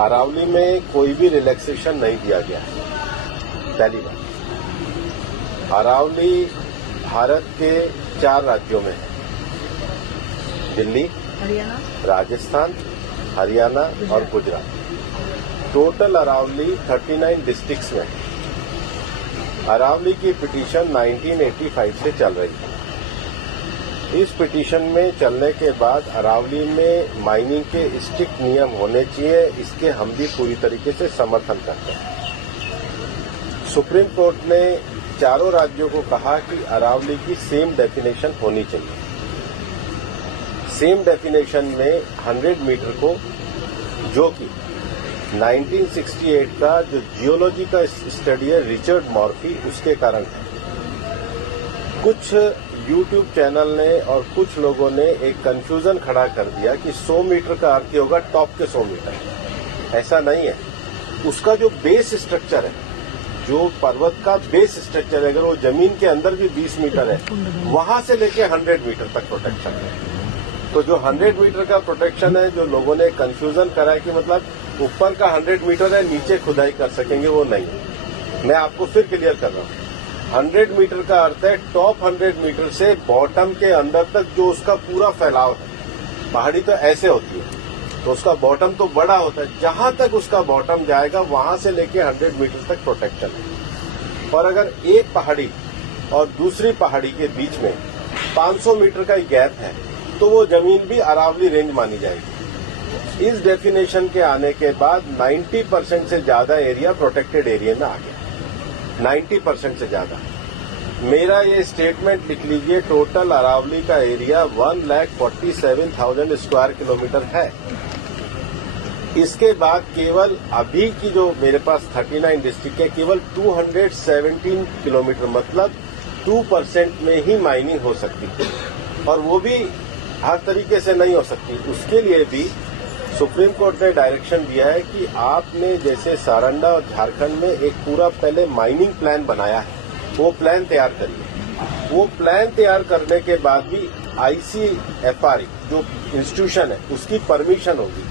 अरावली में कोई भी रिलैक्सेशन नहीं दिया गया है। पहली बात, अरावली भारत के 4 राज्यों में है, दिल्ली, हरियाणा, राजस्थान, हरियाणा और गुजरात। टोटल अरावली 39 डिस्ट्रिक्ट्स में है। अरावली की पिटीशन 1985 से चल रही है। इस पिटीशन में चलने के बाद अरावली में माइनिंग के स्ट्रिक्ट नियम होने चाहिए, इसके हम भी पूरी तरीके से समर्थन करते हैं। सुप्रीम कोर्ट ने चारों राज्यों को कहा कि अरावली की सेम डेफिनेशन होनी चाहिए। सेम डेफिनेशन में 100 मीटर को, जो कि 1968 का जो जियोलॉजी का स्टडी है रिचर्ड मॉर्फी, उसके कारण है। कुछ यूट्यूब चैनल ने और कुछ लोगों ने एक कंफ्यूजन खड़ा कर दिया कि 100 मीटर का अर्थ होगा टॉप के 100 मीटर। ऐसा नहीं है। उसका जो बेस स्ट्रक्चर है, जो पर्वत का बेस स्ट्रक्चर है, अगर वो जमीन के अंदर भी 20 मीटर है, वहां से लेके 100 मीटर तक प्रोटेक्शन है। तो जो 100 मीटर का प्रोटेक्शन है, जो लोगों ने कंफ्यूजन करा है कि मतलब ऊपर का 100 मीटर है, नीचे खुदाई कर सकेंगे, वो नहीं है। मैं आपको फिर क्लियर कर रहा हूं। 100 मीटर का अर्थ है टॉप 100 मीटर से बॉटम के अंदर तक जो उसका पूरा फैलाव है। पहाड़ी तो ऐसे होती है, तो उसका बॉटम तो बड़ा होता है, जहां तक उसका बॉटम जाएगा वहां से लेके 100 मीटर तक प्रोटेक्शन है। और अगर एक पहाड़ी और दूसरी पहाड़ी के बीच में 500 मीटर का गैप है, तो वो जमीन भी अरावली रेंज मानी जाएगी। इस डेफिनेशन के आने के बाद 90% से ज्यादा एरिया प्रोटेक्टेड एरिया में आ गया। 90% से ज्यादा। मेरा ये स्टेटमेंट लिख लीजिए, टोटल अरावली का एरिया 1,47,000 स्क्वायर किलोमीटर है। इसके बाद केवल अभी की जो मेरे पास 39 डिस्ट्रिक्ट है, केवल 217 किलोमीटर, मतलब 2% में ही माइनिंग हो सकती है, और वो भी हर तरीके से नहीं हो सकती। उसके लिए भी सुप्रीम कोर्ट ने डायरेक्शन दिया है कि आपने जैसे सारंडा और झारखंड में एक पूरा पहले माइनिंग प्लान बनाया है, वो प्लान तैयार करिए। वो प्लान तैयार करने के बाद भी ICFR जो इंस्टीट्यूशन है उसकी परमिशन होगी,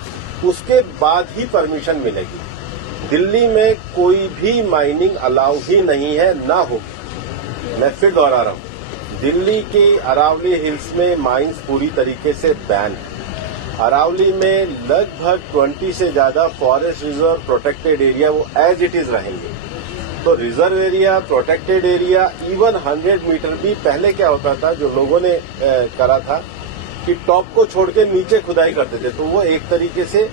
उसके बाद ही परमिशन मिलेगी। दिल्ली में कोई भी माइनिंग अलाउ ही नहीं है, ना होगी। मैं फिर दोहरा रहा हूं, दिल्ली के अरावली हिल्स में माइंस पूरी तरीके से बैन है। अरावली में लगभग 20 से ज्यादा फॉरेस्ट रिजर्व प्रोटेक्टेड एरिया वो एज इट इज रहेंगे। तो reserve area, protected area, even 100 meter भी पहले क्या होता था, जो लोगों ने करा था कि टॉप को छोड़ के नीचे खुदाई करते थे, तो वो एक तरीके से